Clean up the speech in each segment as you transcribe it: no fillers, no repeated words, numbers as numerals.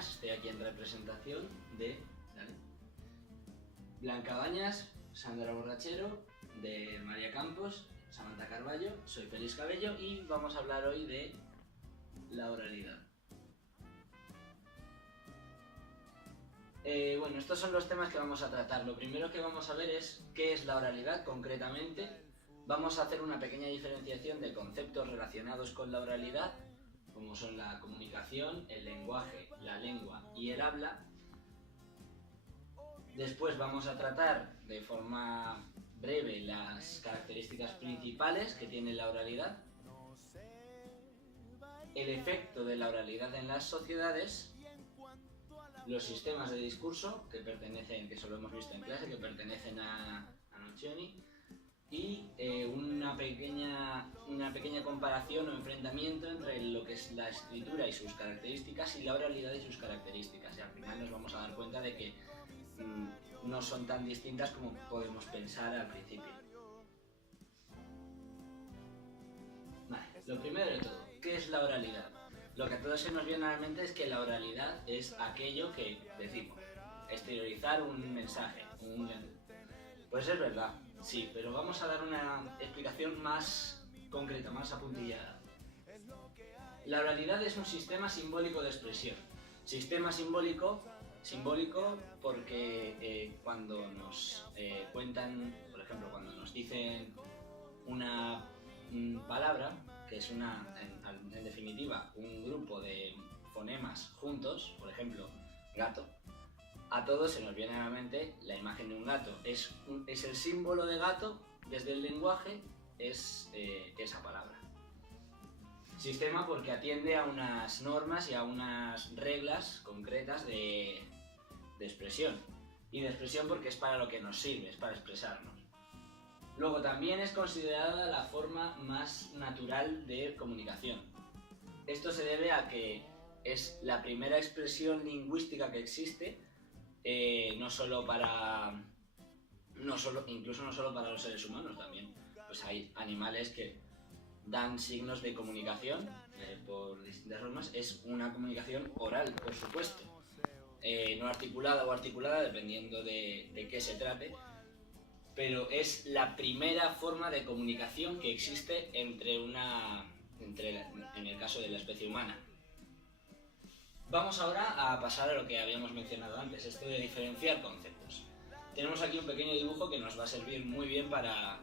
buenas, estoy aquí en representación de Blanca Bañas, Sandra Borrachero, de María Campos, Samantha Carballo, soy Félix Cabello y vamos a hablar hoy de la oralidad. Bueno, estos son los temas que vamos a tratar. Lo primero que vamos a ver es qué es la oralidad concretamente. Vamos a hacer una pequeña diferenciación de conceptos relacionados con la oralidad, como son la comunicación, el lenguaje, la lengua y el habla. Después vamos a tratar de forma breve las características principales que tiene la oralidad, el efecto de la oralidad en las sociedades, los sistemas de discurso que eso lo hemos visto en clase, que pertenecen a Nocioni, y una pequeña comparación o enfrentamiento entre lo que es la escritura y sus características y la oralidad y sus características. Y al final nos vamos a dar cuenta de que no son tan distintas como podemos pensar al principio. Vale, lo primero de todo, ¿qué es la oralidad? Lo que a todos se nos viene a la mente es que la oralidad es aquello que decimos, exteriorizar un mensaje, Pues es verdad, sí, pero vamos a dar una explicación más concreta, más apuntillada. La oralidad es un sistema simbólico de expresión. Sistema simbólico porque cuando nos cuentan, por ejemplo, cuando nos dicen una palabra, que es en definitiva un grupo de fonemas juntos, por ejemplo, gato, a todos se nos viene a la mente la imagen de un gato. Es el símbolo de gato, desde el lenguaje, es esa palabra. Sistema porque atiende a unas normas y a unas reglas concretas de expresión. Y de expresión porque es para lo que nos sirve, es para expresarnos. Luego también es considerada la forma más natural de comunicación. Esto se debe a que es la primera expresión lingüística que existe, incluso no solo para los seres humanos también. Pues hay animales que dan signos de comunicación por distintas formas. Es una comunicación oral, por supuesto, no articulada o articulada, dependiendo de qué se trate, pero es la primera forma de comunicación que existe en el caso de la especie humana. Vamos ahora a pasar a lo que habíamos mencionado antes, esto de diferenciar conceptos. Tenemos aquí un pequeño dibujo que nos va a servir muy bien para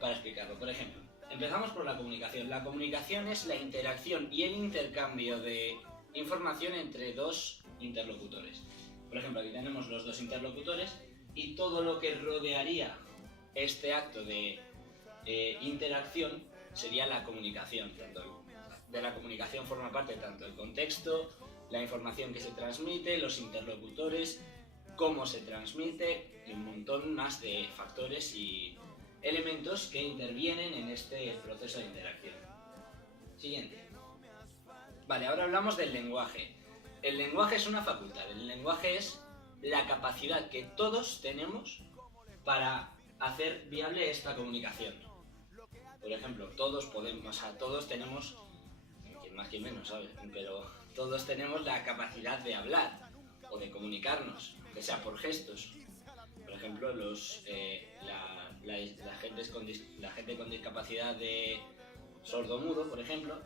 explicarlo. Por ejemplo, empezamos por la comunicación. La comunicación es la interacción y el intercambio de información entre dos interlocutores. Por ejemplo, aquí tenemos los dos interlocutores y todo lo que rodearía este acto de interacción sería la comunicación. De la comunicación forma parte tanto el contexto, la información que se transmite, los interlocutores, cómo se transmite y un montón más de factores y elementos que intervienen en este proceso de interacción. Siguiente. Vale, ahora hablamos del lenguaje. El lenguaje es una facultad, el lenguaje es la capacidad que todos tenemos para hacer viable esta comunicación. Por ejemplo, todos tenemos, quien más quien menos, ¿sabes? Pero todos tenemos la capacidad de hablar o de comunicarnos, que sea por gestos. Por ejemplo, la gente con discapacidad de sordomudo, por ejemplo,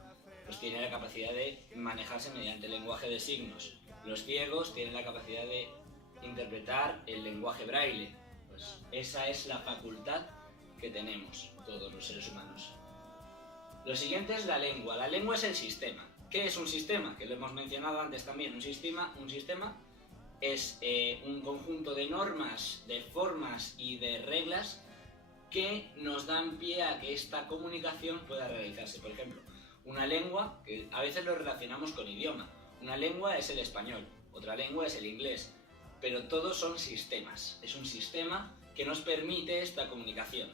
pues tiene la capacidad de manejarse mediante el lenguaje de signos. Los ciegos tienen la capacidad de interpretar el lenguaje braille. Pues esa es la facultad que tenemos todos los seres humanos. Lo siguiente es la lengua. La lengua es el sistema. ¿Qué es un sistema? Que lo hemos mencionado antes también. Un sistema es un conjunto de normas, de formas y de reglas que nos dan pie a que esta comunicación pueda realizarse. Por ejemplo, una lengua, que a veces lo relacionamos con idioma. Una lengua es el español, otra lengua es el inglés, pero todos son sistemas. Es un sistema que nos permite esta comunicación.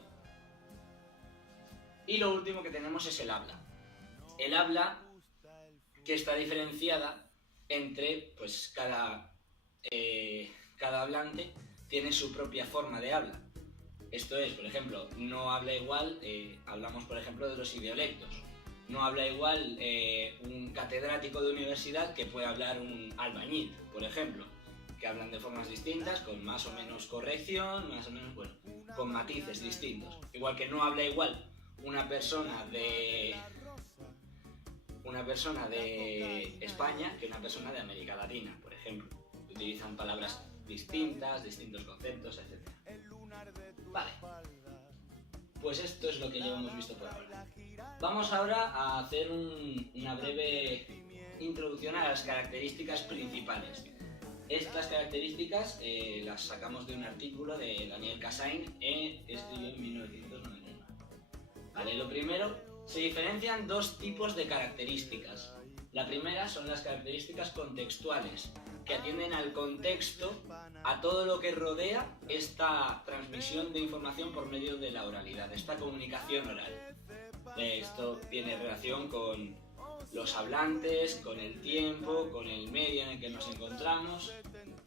Y lo último que tenemos es el habla. El habla que está diferenciada entre, pues cada hablante tiene su propia forma de habla. Esto es, por ejemplo, no habla igual, hablamos por ejemplo de los idiolectos. no habla igual un catedrático de universidad que puede hablar un albañil, por ejemplo, que hablan de formas distintas, con más o menos corrección, más o menos, bueno, con matices distintos. Igual que no habla igual una persona de España que una persona de América Latina, por ejemplo. Utilizan palabras distintas, distintos conceptos, etc. Vale. Pues esto es lo que ya hemos visto por ahora. Vamos ahora a hacer una breve introducción a las características principales. Estas características las sacamos de un artículo de Daniel Cassain, escribió en 1999. Vale, lo primero, se diferencian dos tipos de características. La primera son las características contextuales, que atienden al contexto, a todo lo que rodea esta transmisión de información por medio de la oralidad, esta comunicación oral. Esto tiene relación con los hablantes, con el tiempo, con el medio en el que nos encontramos,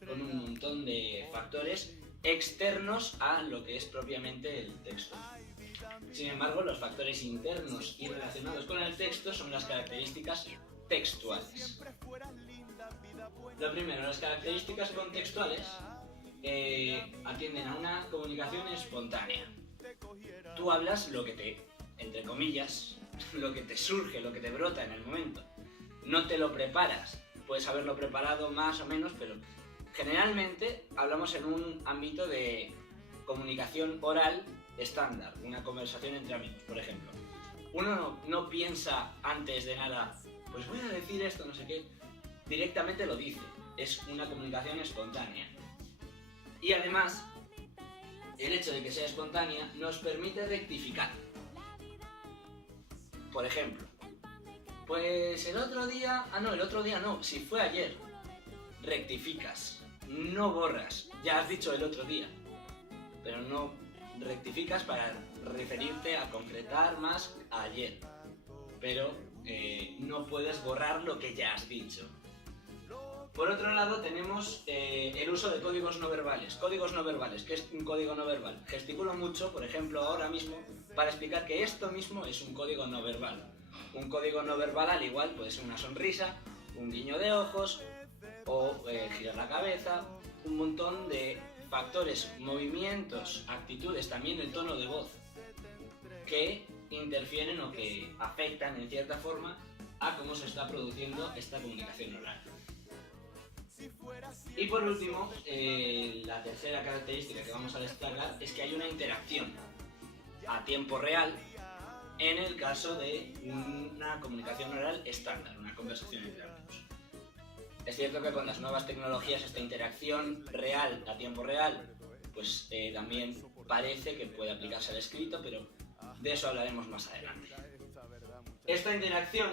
con un montón de factores externos a lo que es propiamente el texto. Sin embargo, los factores internos y relacionados con el texto son las características textuales. Lo primero, las características contextuales atienden a una comunicación espontánea. Tú hablas lo que te, entre comillas, lo que te surge, lo que te brota en el momento. No te lo preparas. Puedes haberlo preparado más o menos, pero generalmente hablamos en un ámbito de comunicación oral estándar, una conversación entre amigos, por ejemplo. Uno no piensa antes de nada, pues voy a decir esto, no sé qué. Directamente lo dice. Es una comunicación espontánea. Y además, el hecho de que sea espontánea nos permite rectificar. Por ejemplo, pues el otro día no, si fue ayer, rectificas, no borras, ya has dicho el otro día, pero no rectificas para referirte a concretar más a ayer, pero no puedes borrar lo que ya has dicho. Por otro lado tenemos el uso de códigos no verbales. Códigos no verbales, ¿qué es un código no verbal? Gesticulo mucho, por ejemplo, ahora mismo, para explicar que esto mismo es un código no verbal. Un código no verbal al igual puede ser una sonrisa, un guiño de ojos o girar la cabeza, un montón de factores, movimientos, actitudes, también el tono de voz, que interfieren o que afectan en cierta forma a cómo se está produciendo esta comunicación oral. Y por último, la tercera característica que vamos a destacar es que hay una interacción a tiempo real en el caso de una comunicación oral estándar, una conversación entre amigos. Es cierto que con las nuevas tecnologías esta interacción real, a tiempo real, pues también parece que puede aplicarse al escrito, pero de eso hablaremos más adelante. Esta interacción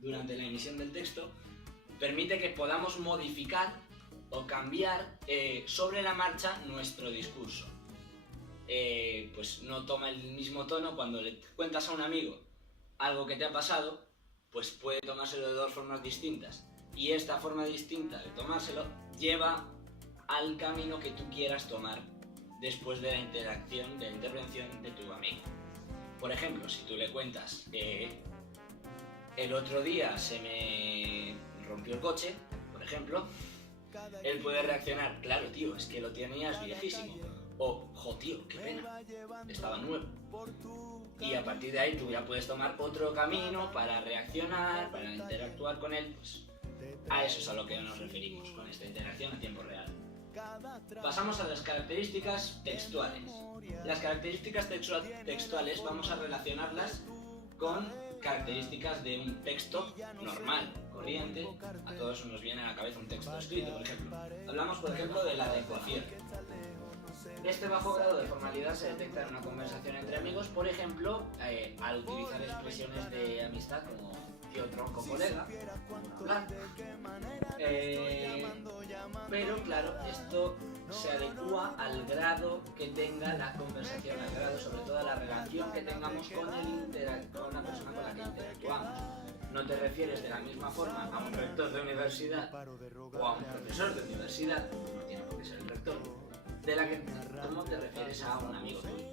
durante la emisión del texto permite que podamos modificar o cambiar sobre la marcha nuestro discurso. Pues no toma el mismo tono cuando le cuentas a un amigo algo que te ha pasado, pues puede tomárselo de dos formas distintas. Y esta forma distinta de tomárselo lleva al camino que tú quieras tomar después de la interacción, de la intervención de tu amigo. Por ejemplo, si tú le cuentas el otro día se me rompió el coche, por ejemplo, él puede reaccionar, claro tío, es que lo tenías viejísimo, o jo tío, qué pena, estaba nuevo. Y a partir de ahí tú ya puedes tomar otro camino para reaccionar, para interactuar con él, pues a eso es a lo que nos referimos con esta interacción a tiempo real. Pasamos a las características textuales. Las características textuales vamos a relacionarlas con características de un texto normal, corriente. A todos nos viene a la cabeza un texto escrito, por ejemplo. Hablamos, por ejemplo, de la adecuación. Este bajo grado de formalidad se detecta en una conversación entre amigos, por ejemplo, al utilizar expresiones de amistad como tío, tronco, colega. Pero claro, esto se adecua al grado que tenga la conversación, al grado sobre todo a la relación que tengamos con la persona con la que interactuamos. No te refieres de la misma forma a un rector de universidad o a un profesor de universidad, no tiene por qué ser el rector, como te refieres a un amigo tuyo.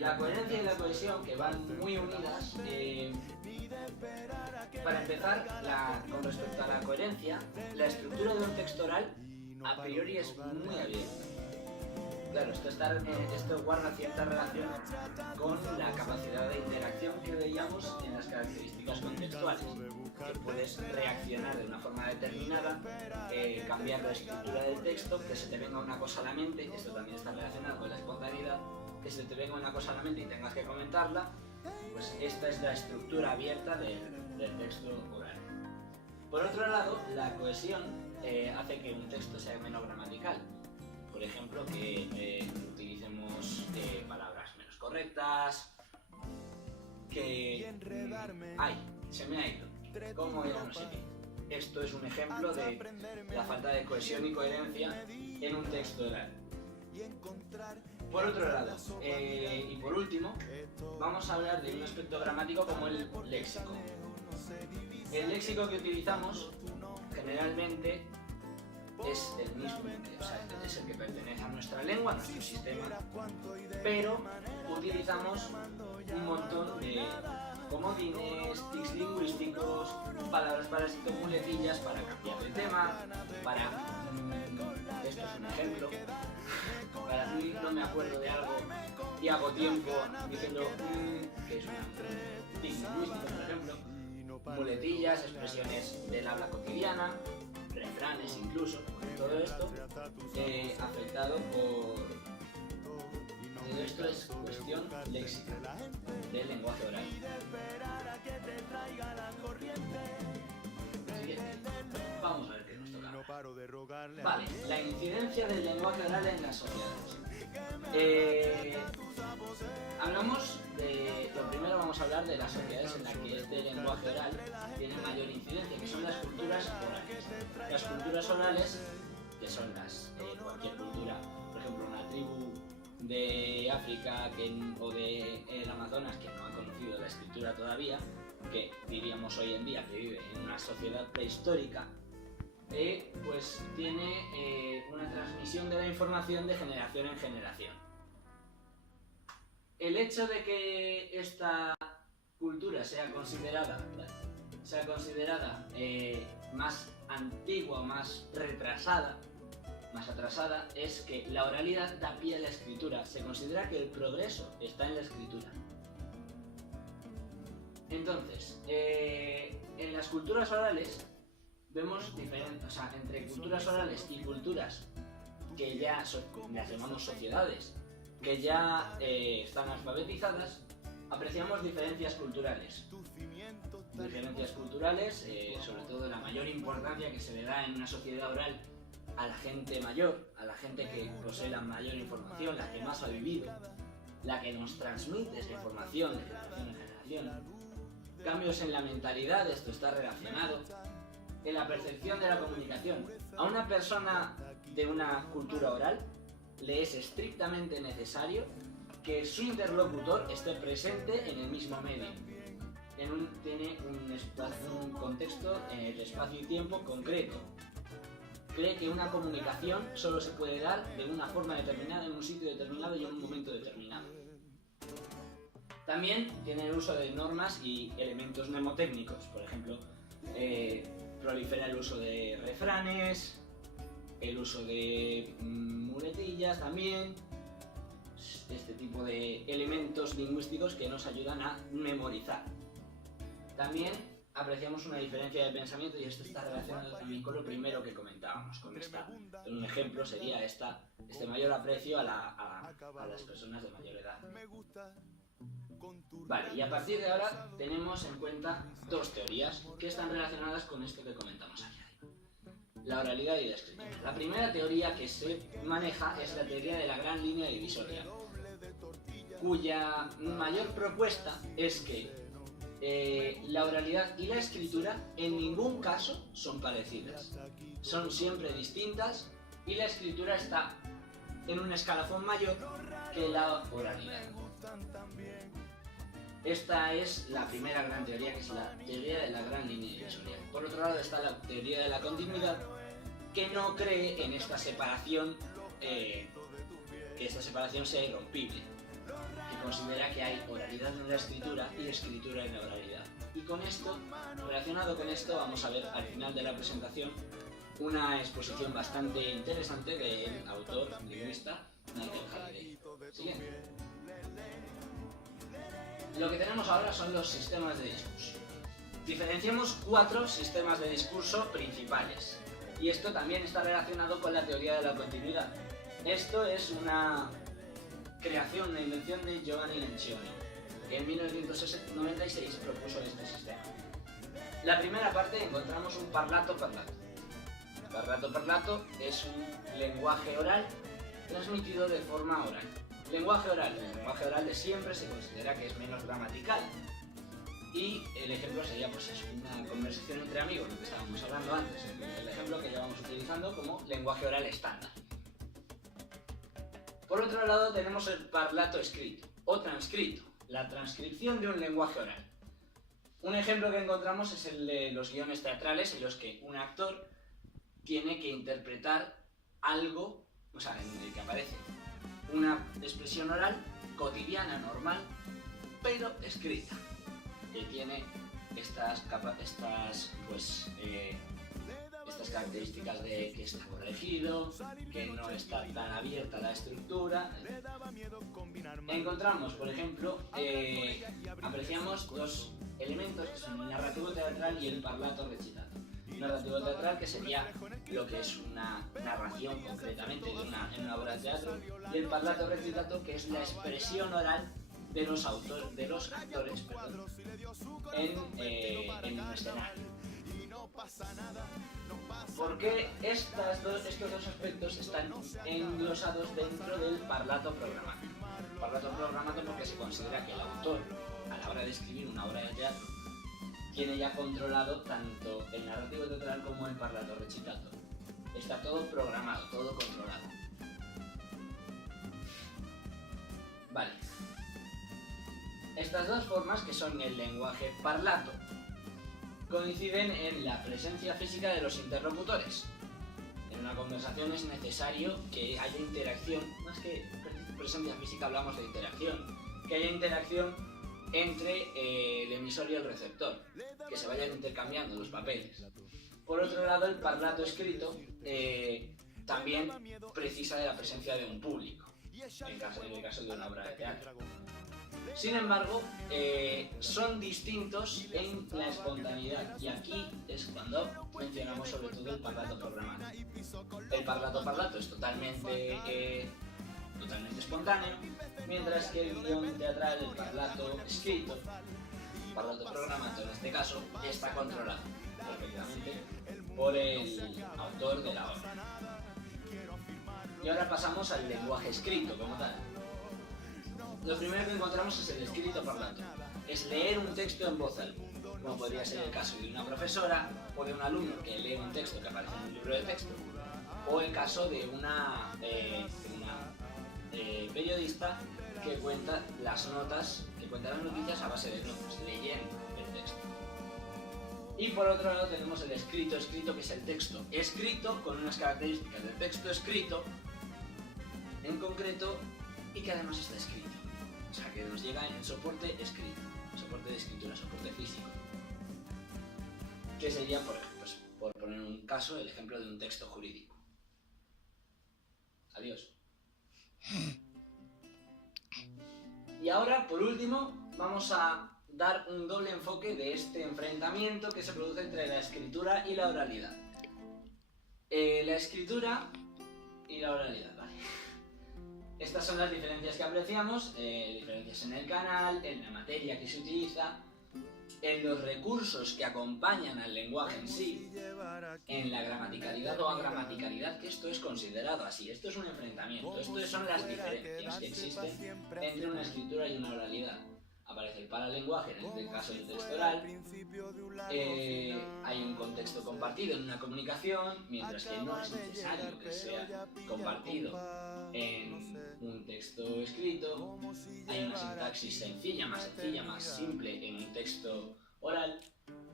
La coherencia y la cohesión, que van muy unidas, para empezar, con respecto a la coherencia, la estructura de un texto oral a priori es muy abierta. Claro, esto guarda cierta relación con la capacidad de interacción que veíamos en las características contextuales, que puedes reaccionar de una forma determinada, cambiar la estructura del texto, que se te venga una cosa a la mente, esto también está relacionado con la espontaneidad, que se te venga una cosa a la mente y tengas que comentarla, pues esta es la estructura abierta del texto oral. Por otro lado, la cohesión hace que un texto sea menos gramatical. Por ejemplo, que utilicemos palabras menos correctas, que... ¡Ay! Se me ha ido. ¿Cómo era? No sé qué. Esto es un ejemplo de la falta de cohesión y coherencia en un texto oral. Por otro lado, y por último, vamos a hablar de un aspecto gramático como el léxico. El léxico que utilizamos generalmente es el mismo, o sea, es el que pertenece a nuestra lengua, a nuestro sistema, pero utilizamos un montón de comodines, tics lingüísticos, palabras parásito, muletillas para cambiar de tema, para... esto es un ejemplo. Para mí no me acuerdo de algo y hago tiempo diciendo que es un tic lingüístico, por ejemplo. Muletillas, expresiones del habla cotidiana, refranes incluso, todo esto afectado por... Todo esto es cuestión léxica del lenguaje oral. Siguiente. Vamos a ver qué nos toca. Vale, la incidencia del lenguaje oral en las sociedades. Hablamos de... Lo primero vamos a hablar de las sociedades en las que este lenguaje oral tiene mayor incidencia, que son las culturas orales. Las culturas orales, que son cualquier cultura, por ejemplo una tribu de África o del Amazonas que no ha conocido la escritura todavía, que diríamos hoy en día que vive en una sociedad prehistórica, pues tiene una transmisión de la información de generación en generación. El hecho de que esta cultura sea considerada más antigua, más retrasada, más atrasada, es que la oralidad da pie a la escritura. Se considera que el progreso está en la escritura. Entonces, en las culturas orales vemos diferencias, o sea, entre culturas orales y culturas que ya las llamamos sociedades, que ya están alfabetizadas, apreciamos diferencias culturales. Diferencias culturales, sobre todo la mayor importancia que se le da en una sociedad oral a la gente mayor, a la gente que posee la mayor información, la que más ha vivido, la que nos transmite esa información de generación en generación. Cambios en la mentalidad, esto está relacionado. En la percepción de la comunicación. A una persona de una cultura oral le es estrictamente necesario que su interlocutor esté presente en el mismo medio. Tiene un contexto de espacio y tiempo concreto. Cree que una comunicación solo se puede dar de una forma determinada, en un sitio determinado y en un momento determinado. También tiene el uso de normas y elementos mnemotécnicos. Por ejemplo, prolifera el uso de refranes, el uso de muletillas también, este tipo de elementos lingüísticos que nos ayudan a memorizar. También apreciamos una diferencia de pensamiento y esto está relacionado también con lo primero que comentábamos, un ejemplo sería este mayor aprecio a las personas de mayor edad. Vale, y a partir de ahora tenemos en cuenta dos teorías que están relacionadas con esto que comentamos aquí arriba. La oralidad y la escritura. La primera teoría que se maneja es la teoría de la gran línea divisoria, cuya mayor propuesta es que la oralidad y la escritura en ningún caso son parecidas. Son siempre distintas y la escritura está en un escalafón mayor que la oralidad. Esta es la primera gran teoría, que es la teoría de la gran línea divisoria. Por otro lado está la teoría de la continuidad, que no cree en esta separación, que esta separación sea irrompible, que considera que hay oralidad en la escritura y escritura en la oralidad. Y con esto, relacionado con esto, vamos a ver al final de la presentación una exposición bastante interesante del autor lingüista Michael Halliday. Siguiente. Lo que tenemos ahora son los sistemas de discurso. Diferenciamos 4 sistemas de discurso principales. Y esto también está relacionado con la teoría de la continuidad. Esto es una creación, una invención de Giovanni Lencioni, que en 1996 propuso este sistema. La primera parte encontramos un parlato-parlato. Parlato-parlato es un lenguaje oral transmitido de forma oral. Lenguaje oral. El lenguaje oral de siempre se considera que es menos gramatical. Y el ejemplo sería pues eso, una conversación entre amigos, lo que estábamos hablando antes. El ejemplo que llevamos utilizando como lenguaje oral estándar. Por otro lado tenemos el parlato escrito o transcrito, la transcripción de un lenguaje oral. Un ejemplo que encontramos es el de los guiones teatrales en los que un actor tiene que interpretar algo, o sea, en el que aparece una expresión oral cotidiana, normal, pero escrita, que tiene estas características de que está corregido, que no está tan abierta la estructura. Encontramos, por ejemplo, apreciamos dos elementos que son el narrativo teatral y el parlato recitato. Narrativo teatral, que sería lo que es una narración concretamente en una obra de teatro, y el parlato recitato, que es la expresión oral de los actores en un escenario. ¿Por qué estos dos aspectos están englosados dentro del parlato programático? Parlato programático porque se considera que el autor, a la hora de escribir una obra de teatro, tiene ya controlado tanto el narrativo teatral como el parlato recitato. Está todo programado, todo controlado. Vale. Estas dos formas, que son el lenguaje parlato, coinciden en la presencia física de los interlocutores. En una conversación es necesario que haya interacción, más que presencia física hablamos de interacción, que haya interacción entre el emisor y el receptor, que se vayan intercambiando los papeles. Por otro lado, el parlato escrito también precisa de la presencia de un público, en el caso de una obra de teatro. Sin embargo, son distintos en la espontaneidad, y aquí es cuando mencionamos sobre todo el parlato programático. El parlato es totalmente espontáneo, mientras que el guión teatral, el parlato escrito, parlato programático en este caso, está controlado perfectamente por el autor de la obra. Y ahora pasamos al lenguaje escrito como tal. Lo primero que encontramos es el escrito parlato. Es leer un texto en voz alta, como podría ser el caso de una profesora o de un alumno que lee un texto que aparece en un libro de texto, o el caso de una periodista que cuenta las noticias a base de notas, leyendo el texto. Y por otro lado tenemos el escrito, que es el texto escrito con unas características del texto escrito en concreto y que además está escrito. O sea, que nos llega en soporte escrito, soporte de escritura, soporte físico. Que sería, por poner un caso, el ejemplo de un texto jurídico. Adiós. Y ahora, por último, vamos a dar un doble enfoque de este enfrentamiento que se produce entre la escritura y la oralidad. La escritura y la oralidad, vale. Estas son las diferencias que apreciamos, diferencias en el canal, en la materia que se utiliza, en los recursos que acompañan al lenguaje en sí, en la gramaticalidad o agramaticalidad, que esto es considerado así. Esto es un enfrentamiento, estas son las diferencias que existen entre una escritura y una oralidad. Aparece el paralenguaje, en este caso el texto oral, hay un contexto compartido en una comunicación, mientras que no es necesario que sea compartido en un texto escrito. Hay una sintaxis sencilla, más simple en un texto oral,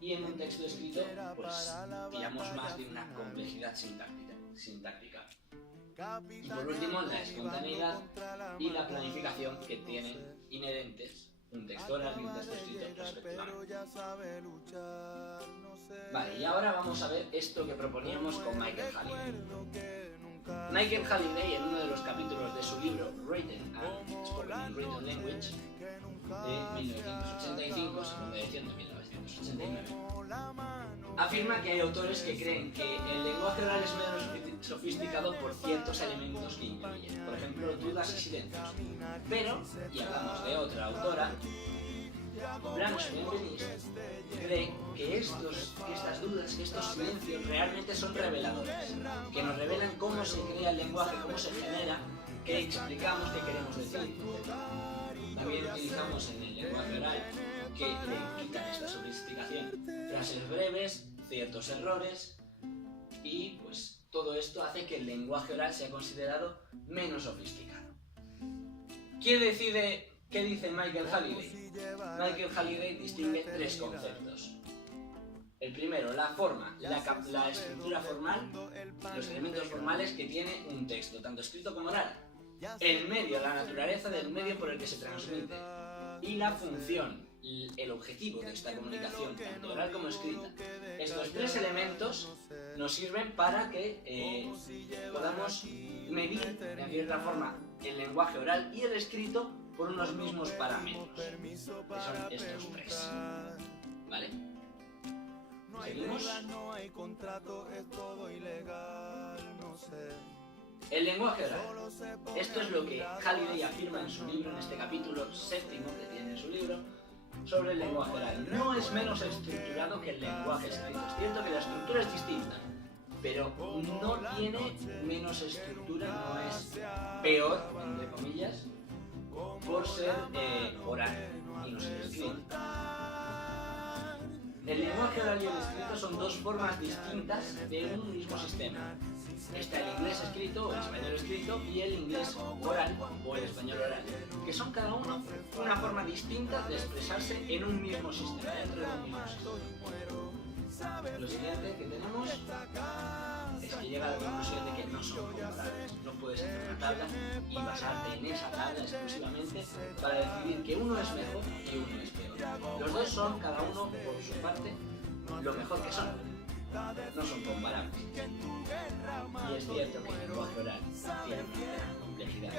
y en un texto escrito pues pillamos más de una complejidad sintáctica. Y por último, la espontaneidad y la planificación que tienen inherentes un texto oral y un texto escrito respectivamente. Vale, y ahora vamos a ver esto que proponíamos con Michael Halliday. Michael Halliday, en uno de los capítulos de su libro Written and Spoken Written Language de 1985, segunda edición de 1989, afirma que hay autores que creen que el lenguaje oral es menos sofisticado por ciertos elementos que incluyen, por ejemplo, dudas y silencios. Pero, y hablamos de otra autora, Blanche Benveniste, cree que estas dudas, que estos silencios realmente son reveladores, que nos revelan cómo se crea el lenguaje, cómo se genera, qué explicamos, qué queremos decir. También utilizamos en el lenguaje oral, que le quitan esta sofisticación, frases breves, ciertos errores, y pues todo esto hace que el lenguaje oral sea considerado menos sofisticado. ¿Qué dice Michael Halliday? Michael Halliday distingue tres conceptos. El primero, la forma, la estructura formal, los elementos formales que tiene un texto, tanto escrito como oral. El medio, la naturaleza del medio por el que se transmite. Y la función, el objetivo de esta comunicación, tanto oral como escrita. Estos tres elementos nos sirven para que podamos medir, en cierta forma, el lenguaje oral y el escrito por unos mismos parámetros, que son estos tres. ¿Vale? ¿Seguimos? El lenguaje oral. Esto es lo que Halliday afirma en su libro, en este capítulo séptimo que tiene en su libro, sobre el lenguaje oral. No es menos estructurado que el lenguaje escrito. Es cierto que la estructura es distinta, pero no tiene menos estructura, no es peor, entre comillas, por ser oral y no ser escrito. El lenguaje oral y el escrito son dos formas distintas de un mismo sistema. Está el inglés escrito o el español escrito y el inglés oral o el español oral, que son cada uno una forma distinta de expresarse en un mismo sistema, dentro de un mismo sistema. Lo siguiente que tenemos es que llega a la conclusión de que no son comparables. No puedes hacer una tabla y basarte en esa tabla exclusivamente para decidir que uno es mejor y uno es peor. Los dos son, cada uno por su parte, lo mejor que son. No son comparables. Y es cierto que el lenguaje oral tiene una gran complejidad.